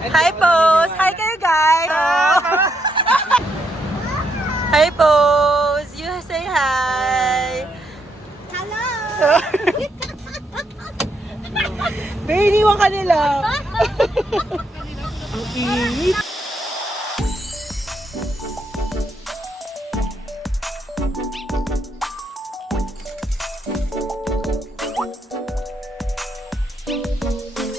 Hi, Pose! Hi kayo, guys! Hi, Pose! You say hi! Hello! Babe, iniwan ka nila! Ang init! One, two, three.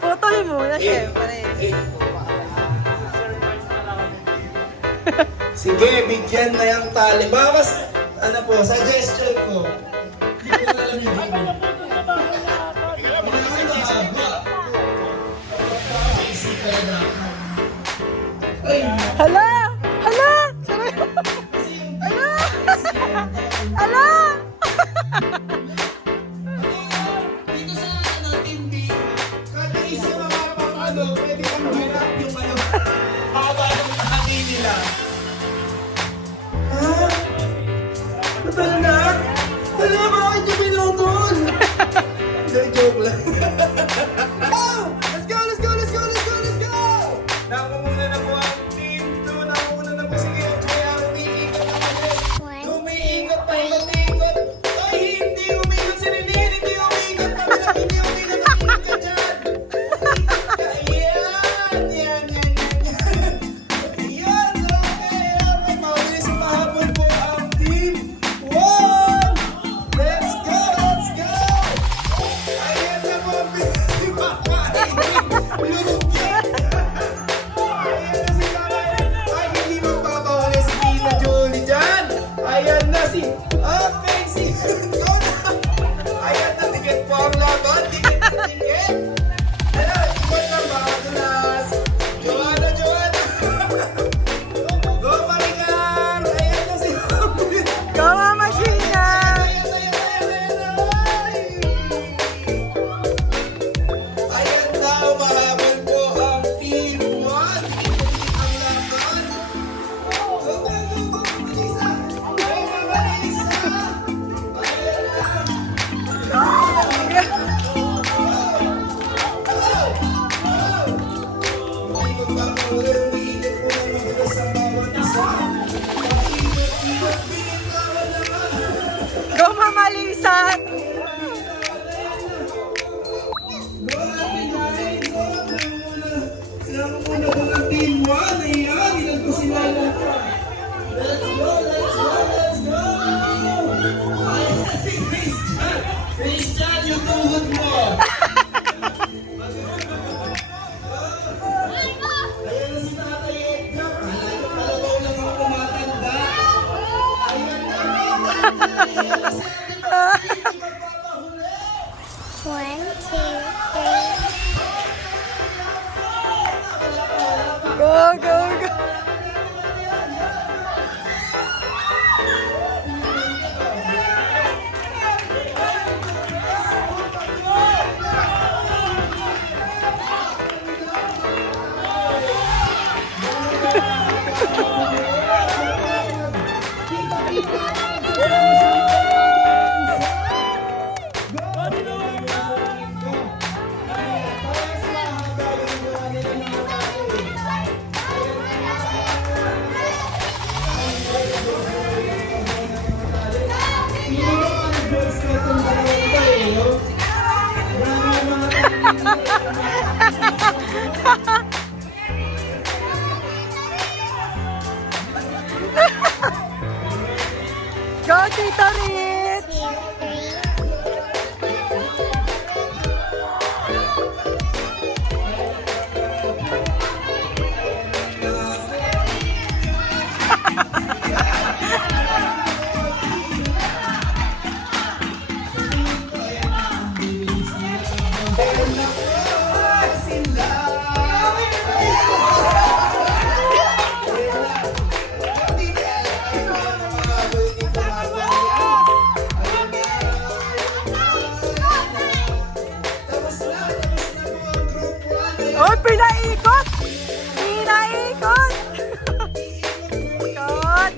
Putol muna, syempre. Sige, bigyan na yung tali. Bakas, ano po, suggestion ko. Hindi ko alam yung haba. Ay, Hala! Hala! Hala! Hala! dito sa Team B, kada isa mga pang pwede kang hirap yung haba ng hati nila. Ha? Batal na? Tala, bakit yung pinutol? Hindi, joke lang. Oh! Let's go, let's go, let's go, let's go, let's go! Nakamuna na po ang Team 2. Nakamuna na po si Kuya Kaya umiikot ang ulit. Umiikot pa ikot-ikot. Ay, hindi umiikot si Renee. Hindi umiikot kami lang. Hindi umiikot ang ulit ka dyan. Yan, yan, yan, yan. Yan, okay. One, two, three. Go, go, go. Go, Tito Rich! Oh, pinaikot! Pinaikot! Ikot!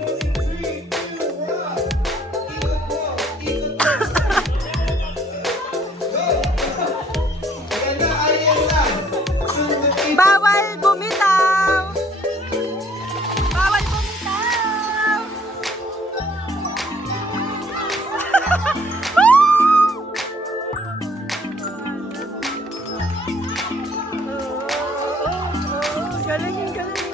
Bawal bumitaw! Bawal bumitaw! Galing, galing.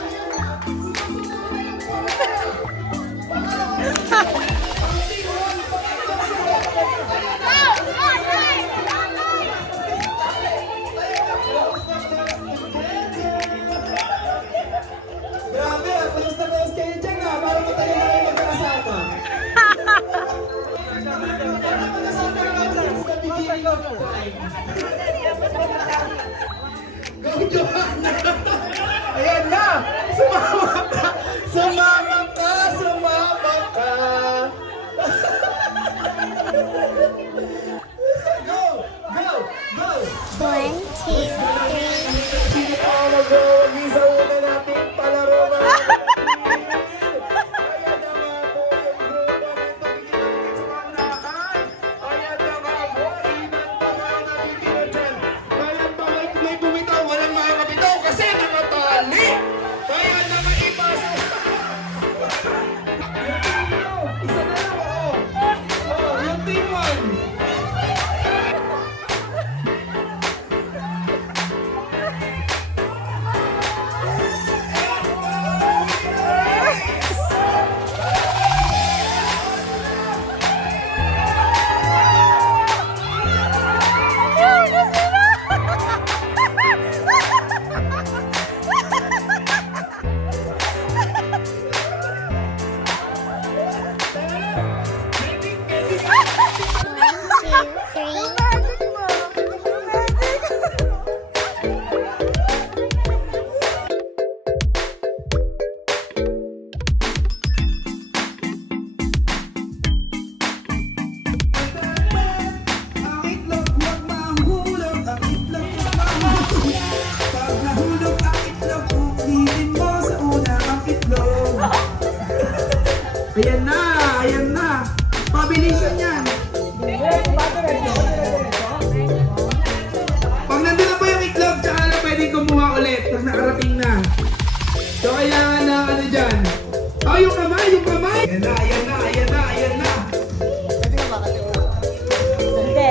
Grabe, close na close kayo dyan ha, para matagal na kayo magkakasama. Magkakasama na lang sa beginning of time. Go, Joanna! Ayan na! Sumama ka! Sumama ka! Sumama ka! Go! Go! Go! One, two, three. Sino pa ang mag-uwagi sa una nating palaro mga kapatid? Ayan na nga po yung grupo ng tumigil sa mga unahan. Ayan na nga po, inan pa mga natitira dyan. Ayan pa, may bumitaw, walang makakabitaw kasi nakatali. Kaya na maipasa. Isa na lang, oo. Oo, yung team 1. One, two, three. Ang itlog huwag mahulog, ang itlog huwag mahulog. Pag nahulog ang itlog, ulitin mo sa una ang itlog. Ayan na, ayan na. Pabilisan yan. Pag nandun na po yung itlog, tsaka na pwedeng kumuha ulit pag nakarating na. So kailangan na ano dyan. Oh, yung kamay, yung kamay. Ayan na, ayan na, ayan na, ayan na. Hindi,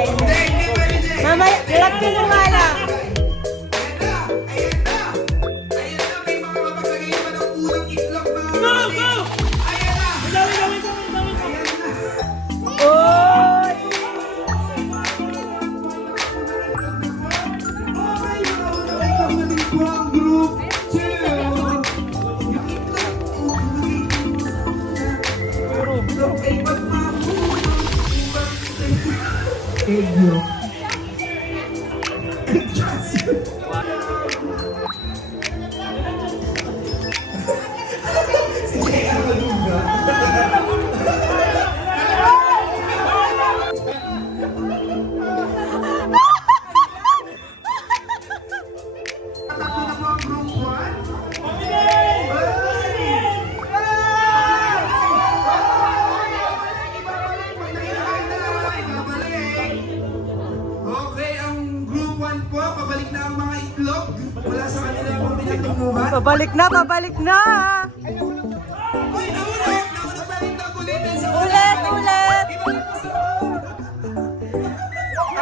hindi. Hindi, hindi pwede dyan. Mamaya, lakto mo nga lang. Ayan na! Ayan na! Ayan na! May mga mapaglagay pa ng unang itlog mga kapatid! Ayan na! Ayan na! Oy! Okay, mauna may kahuling po ang group 2. Yung itlog, ulitin mo sa una. Itlog ay pagmamulog. egg yolk. Si JR Maluga. Tatakbo na po ang group 1. Okay, ang group 1 po, pabalik na ang mga itlog mula sa kanilang pinatunguhan. Pabalik na, pabalik na! Uy, nauna pa rin ang ulitin sa Ulit, ulit!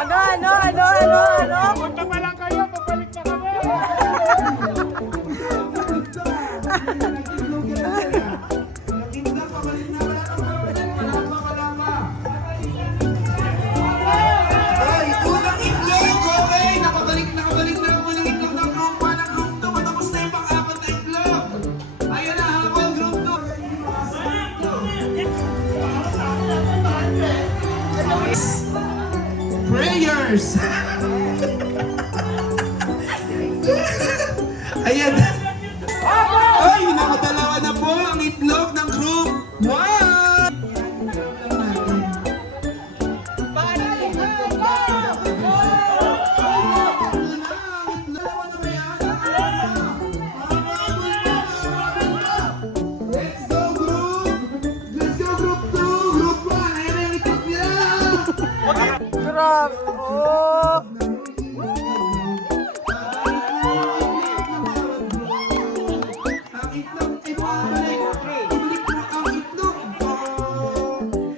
Ano? Punta pa lang kayo, pabalik na kami. Itlog, pabalik na, wala pa. Ay, unang itlog, okay, nakabalik na ang unang itlog ng group 1 at group 2. Matapos na yung pang-apat na itlog. Ayun na, habang group 2. Prayers! Ayan. Ay, nakadalawa na po ang itlog ng group 1. Let's go group 2, group 1. Ayan na yung itlog nila. Grabe! Oh! Ang itlog, ibalik na ang itlog.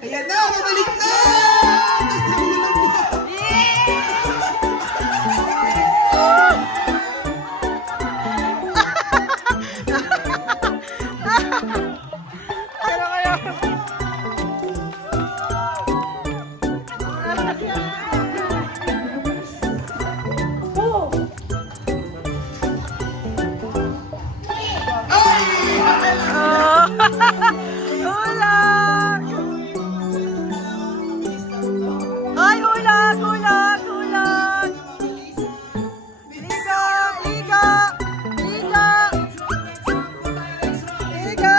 Ayan na, babalik na! Tapos ang ulam mo. Ano kaya? Oh! Ulag! Ay, ulag! Ulag! Ulag! Liga! Liga! Liga! Liga!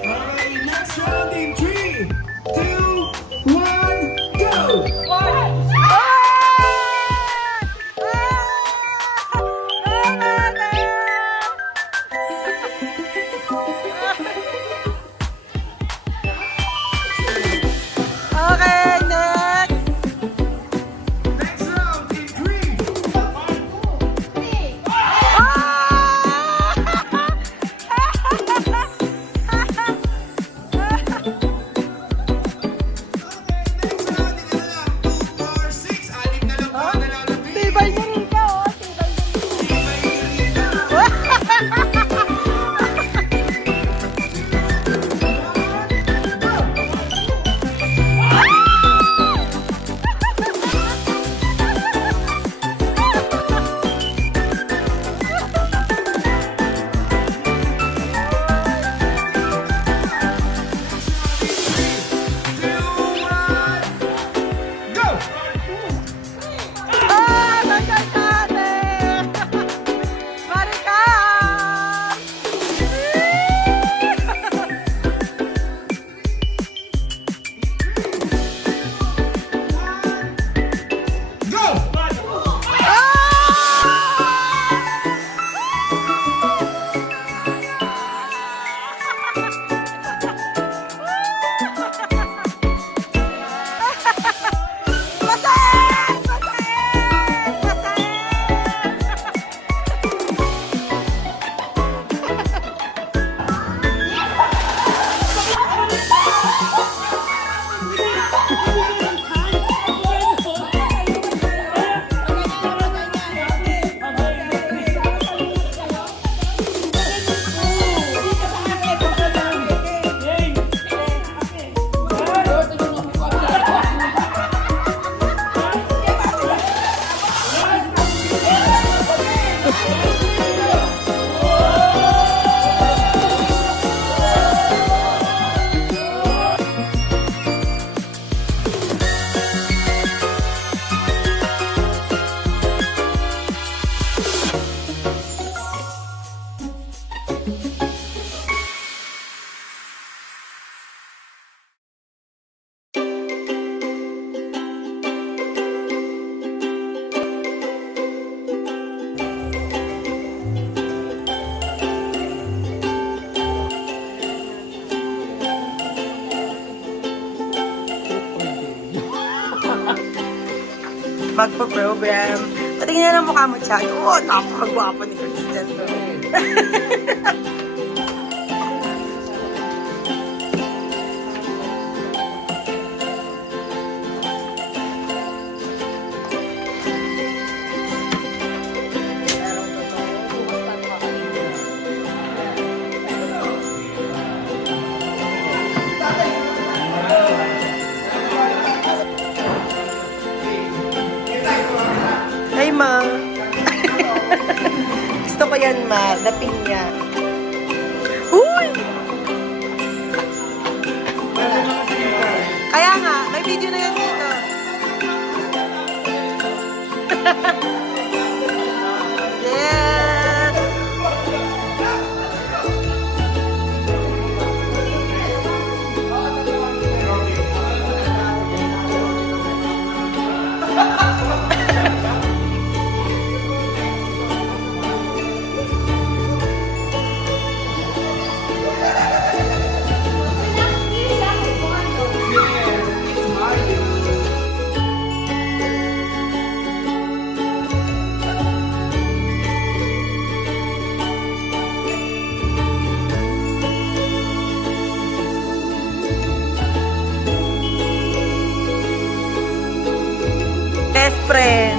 Okay, next round in 3, magpo-program. Patingin na ng mukha mo, Chad. Oo, napakagwapo ni Christian to. Hi, Ma. Gusto ko yan, Ma. Dapin niya. Uy! Kaya nga, may video na yan dito. Yes! Best friend.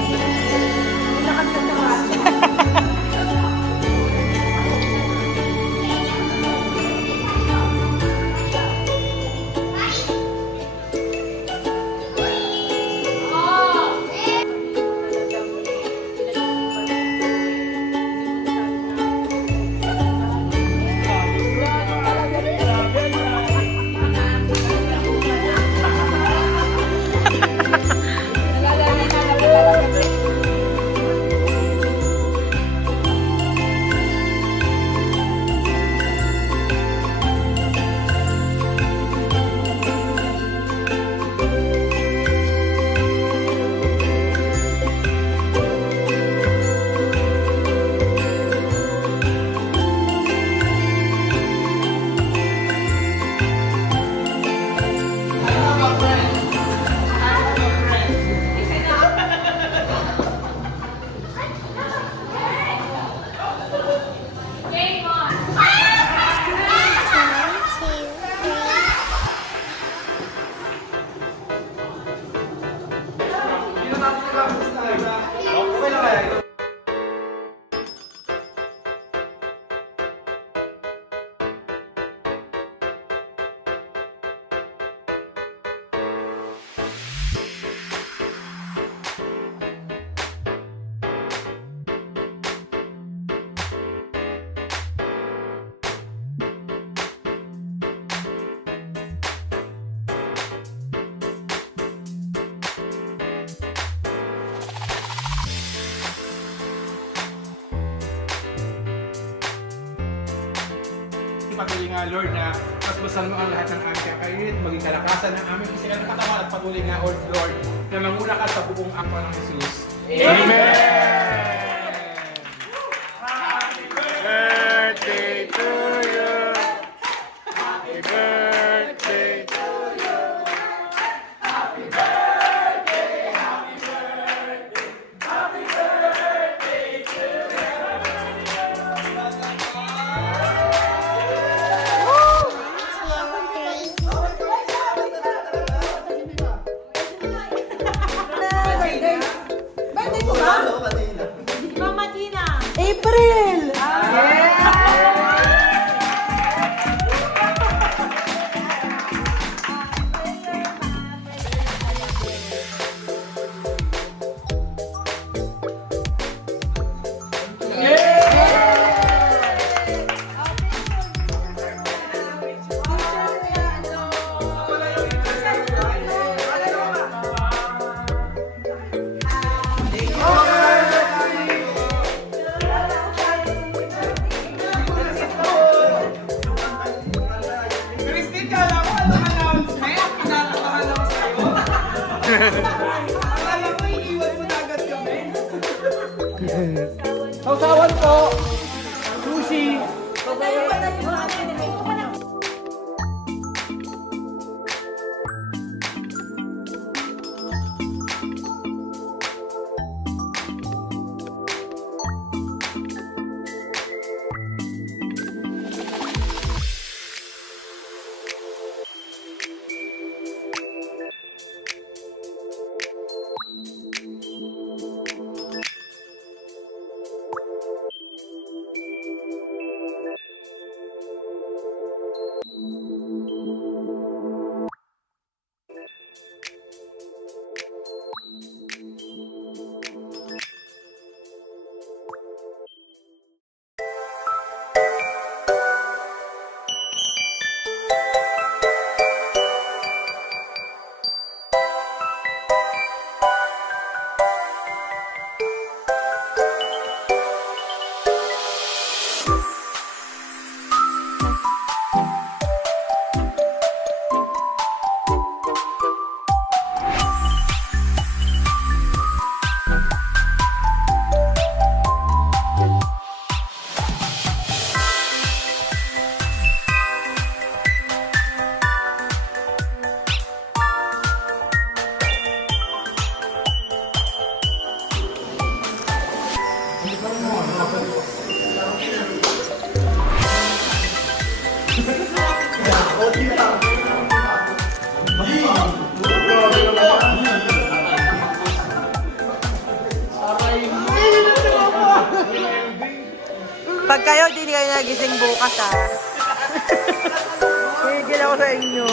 Patuloy nga, Lord, na paspasan mo ang lahat ng aming kakainit, maging kalakasan ng aming isikan ng katawan at patuloy nga, Lord, na manguna ka sa buong angka ng Jesus. Amen! Happy birthday to you! Happy birthday to you! Happy birthday! Happy birthday! Happy birthday to you! April! Sausawan po! Sushi! Pag kayo, di kayo nagising bukas, ha? Higil ako sa inyo.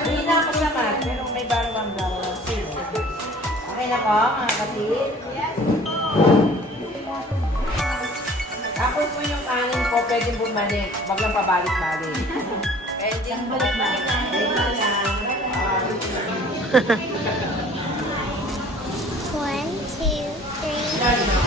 Hindi na ako naman, pero may barawang-barawang sila. Okay na po, mga kapatid? Yes po. Tapos po yung kanin po, pwede bumalik. Wag lang pabalik-balik. Pwede yung balik-balik. One, two, three.